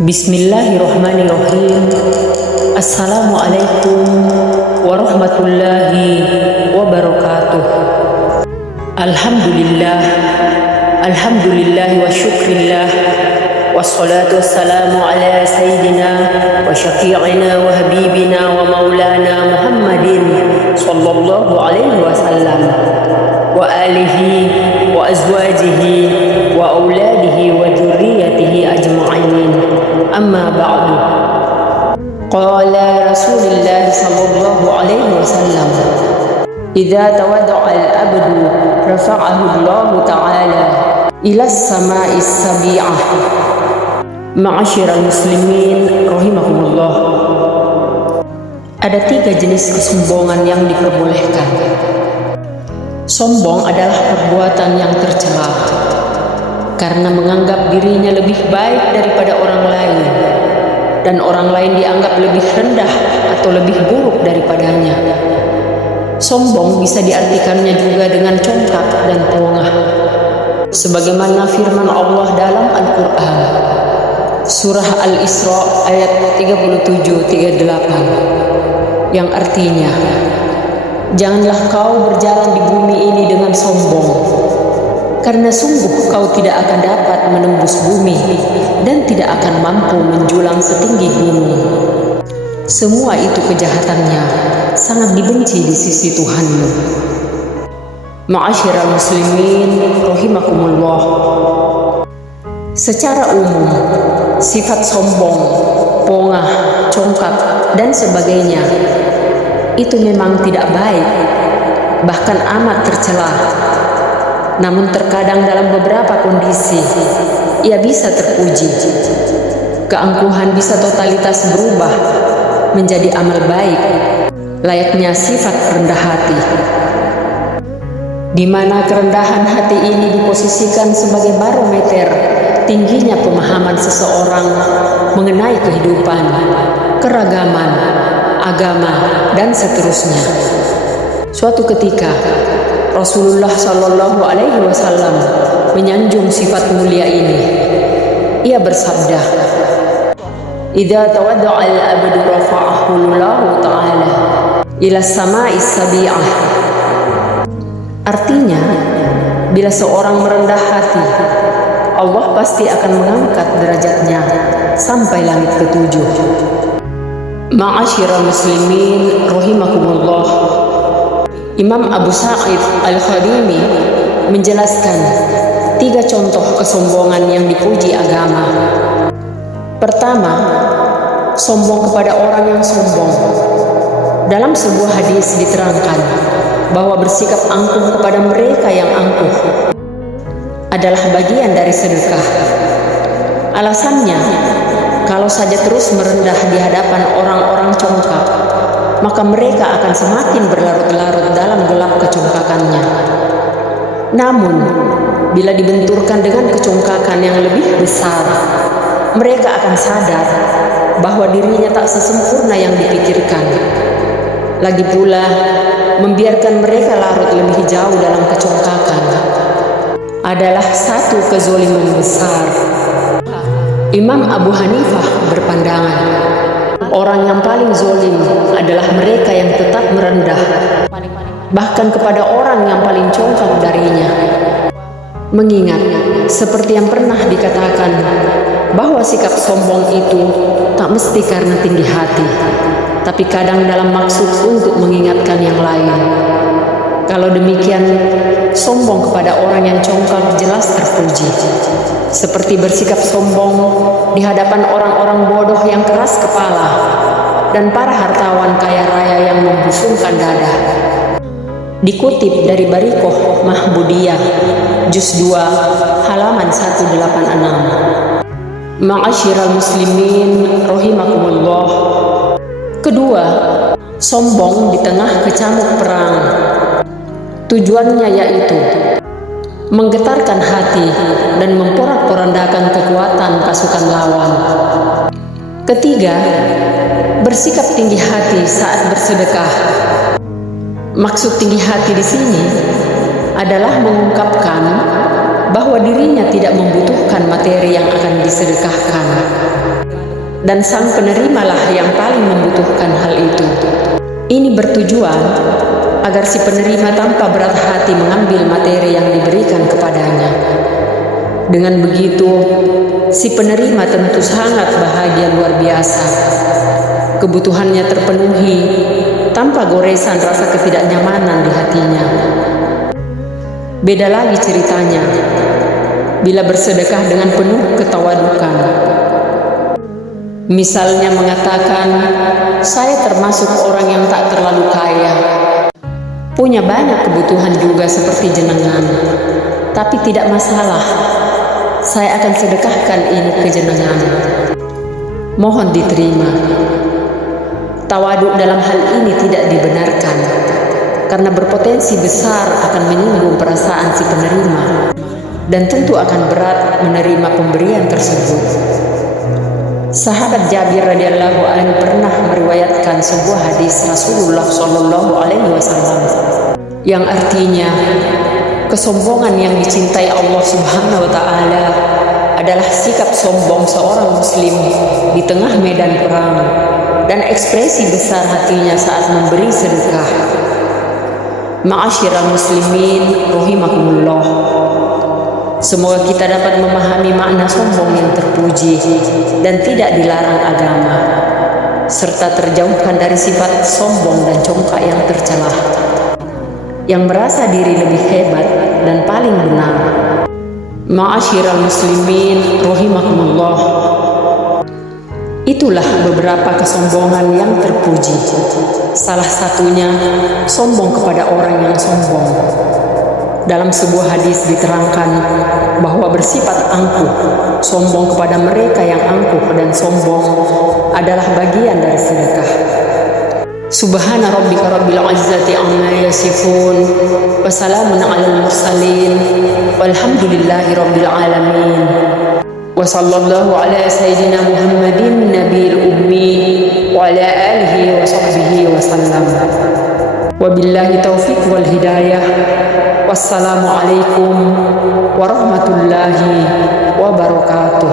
Bismillahirrahmanirrahim. Assalamualaikum warahmatullahi wabarakatuh. Alhamdulillah wa syukrillah. Wassalatu wassalamu ala sayyidina wa syafi'ina wa habibina wa maulana Muhammadin sallallahu alaihi wasallam wa alihi wa azwajihi wa auladihi wa dzurriyyatihi ajma'in. Amma ba'du. Qala Rasulullah sallallahu alaihi wasallam, idza tawadda'a al-'abdu rafa'ahu Allah ta'ala ila as-sama'i as-sabi'ah. Ma'asyiral muslimin rahimakumullah. Ada 3 jenis kesombongan yang diperbolehkan. Sombong adalah perbuatan yang tercela karena menganggap dirinya lebih baik daripada orang lain, dan orang lain dianggap lebih rendah atau lebih buruk daripadanya. Sombong bisa diartikannya juga dengan congkak dan pongah, sebagaimana firman Allah dalam Al-Quran Surah Al-Isra ayat 37-38 yang artinya, janganlah kau berjalan di bumi ini dengan sombong, karena sungguh kau tidak akan dapat menembus bumi dan tidak akan mampu menjulang setinggi gunung. Semua itu kejahatannya sangat dibenci di sisi Tuhanmu. Ma'asyiral muslimin rahimakumullah. Secara umum, sifat sombong, pongah, congkak, dan sebagainya itu memang tidak baik, bahkan amat tercela. Namun terkadang dalam beberapa kondisi ia bisa terpuji. Keangkuhan bisa totalitas berubah menjadi amal baik, layaknya sifat rendah hati, di mana kerendahan hati ini diposisikan sebagai barometer tingginya pemahaman seseorang mengenai kehidupan, keragaman, agama, dan seterusnya. Suatu ketika Rasulullah Shallallahu Alaihi Wasallam menyanjung sifat mulia ini. Ia bersabda, "Idza tawadda'a al-'abdu rafa'ahu Allah Ta'ala ila as-sama'i as-sabi'ah." Artinya, bila seorang merendah hati, Allah pasti akan mengangkat derajatnya sampai langit ke-7. Ma'asyiral muslimin rahimakumullah. Imam Abu Sa'id Al-Khadimi menjelaskan 3 contoh kesombongan yang dipuji agama. Pertama, sombong kepada orang yang sombong. Dalam sebuah hadis diterangkan bahwa bersikap angkuh kepada mereka yang angkuh adalah bagian dari sedekah. Alasannya, kalau saja terus merendah di hadapan orang-orang congkak, maka mereka akan semakin berlarut-larut dalam gelap kecongkakannya. Namun, bila dibenturkan dengan kecongkakan yang lebih besar, mereka akan sadar bahwa dirinya tak sesempurna yang dipikirkan. Lagi pula, membiarkan mereka larut lebih jauh dalam kecongkakan adalah satu kezoliman besar. Imam Abu Hanifah berpandangan, orang yang paling zolim adalah mereka yang tetap merendah, bahkan kepada orang yang paling congkak darinya. Mengingat, seperti yang pernah dikatakan, bahwa sikap sombong itu tak mesti karena tinggi hati, tapi kadang dalam maksud untuk mengingatkan yang lain. Kalau demikian, sombong kepada orang yang congkak jelas terpuji, seperti bersikap sombong di hadapan orang-orang bodoh yang keras kepala dan para hartawan kaya raya yang membusungkan dada. Dikutip dari Barikoh Mahbudiyah, Juz 2, halaman 186. Ma'asyiral muslimin rahimakumullah. Kedua, sombong di tengah kecamuk perang. Tujuannya yaitu menggetarkan hati dan memporak-porandakan kekuatan pasukan lawan. Ketiga, bersikap tinggi hati saat bersedekah. Maksud tinggi hati di sini adalah mengungkapkan bahwa dirinya tidak membutuhkan materi yang akan disedekahkan. dan sang penerimalah yang paling membutuhkan hal itu. Ini bertujuan agar si penerima tanpa berat hati mengambil materi yang diberikan kepadanya. Dengan begitu, si penerima tentu sangat bahagia luar biasa. Kebutuhannya terpenuhi tanpa goresan rasa ketidaknyamanan di hatinya. Beda lagi ceritanya bila bersedekah dengan penuh ketawadukan. Misalnya mengatakan, saya termasuk orang yang tak terlalu kaya, punya banyak kebutuhan juga seperti jenengan, tapi tidak masalah, saya akan sedekahkan ini ke jenengan. Mohon diterima. Tawaduk dalam hal ini tidak dibenarkan, karena berpotensi besar akan menyinggung perasaan si penerima, dan tentu akan berat menerima pemberian tersebut. Sahabat Jabir radhiyallahu anhu pernah meriwayatkan sebuah hadis Rasulullah Shallallahu Alaihi Wasallam yang artinya, kesombongan yang dicintai Allah Subhanahu Wa Taala adalah sikap sombong seorang Muslim di tengah medan perang dan ekspresi besar hatinya saat memberi sedekah. Ma'asyiral muslimin rahimakumullah. Semoga kita dapat memahami makna sombong yang terpuji dan tidak dilarang agama, serta terjauhkan dari sifat sombong dan congkak yang tercela, yang merasa diri lebih hebat dan paling benar. Ma'asyiral muslimin rahimakumullah. Itulah beberapa kesombongan yang terpuji. Salah satunya sombong kepada orang yang sombong. Dalam sebuah hadis diterangkan bahwa bersifat angkuh, sombong kepada mereka yang angkuh dan sombong adalah bagian dari sedekah. Subhana rabbika rabbil izzati amma yasifun, wa salamun alal mursalin, walhamdulillahi rabbil alamin. Wa sallallahu ala sayyidina Muhammadin nabiyil ummi wa ala alihi wa sahbihi wa sallam. Wabillahi taufiq wal hidayah. Wassalamualaikum warahmatullahi wabarakatuh.